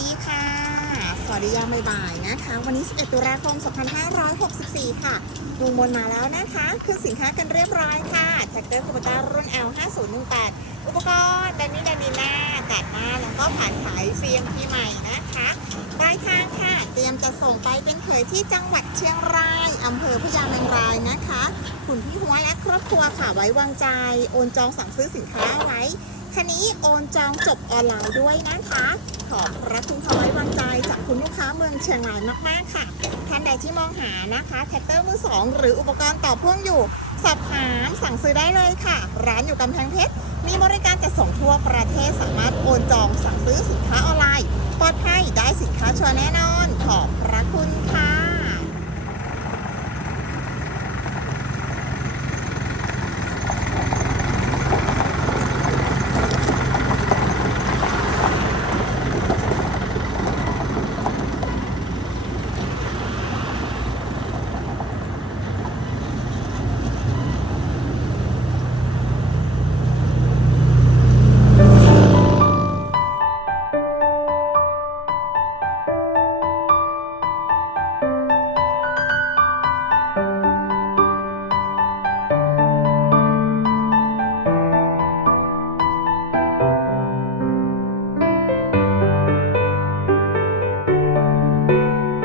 ดีค่ะ สวัสดียามบ่ายๆนะคะ วันนี้ 11 ตุลาคม 2564 ค่ะลุงมนมาแล้วนะคะคือสินค้ากันเรียบร้อยค่ะแท็กเตอร์คูปต้ารุ่น L5018 อุปกรณ์แดนนี่แดนนีหน้าตัดหน้าแล้วก็ผ่านขาย CMP ใหม่นะคะปลายทางค่ะ เตรียมจะส่งไปเป็นเขยที่จังหวัดเชียงราย อำเภอพญาเมงรายนะคะคุณพี่หัวและครอบครัวค่ะไว้วางใจ โอนจองสั่งซื้อสินค้าไว้คันนี้โอนจองจบออนไลน์ด้วยนะคะ ขอบพระคุณขอไว้วางใจจากคุณลูกค้าเมืองเชียงรายมากๆค่ะ ท่านใดที่มองหานะคะแท็กเตอร์มือสองหรืออุปกรณ์ต่อพ่วงอยู่ สอบถามสั่งซื้อได้เลยค่ะ ร้านอยู่กำแพงเพชร มีบริการจัดส่งทั่วประเทศสามารถโอนจองสั่งซื้อสินค้าออนไลน์ ปลอดภัยได้สินค้าชัวร์แน่นอน ขอบพระคุณค่ะ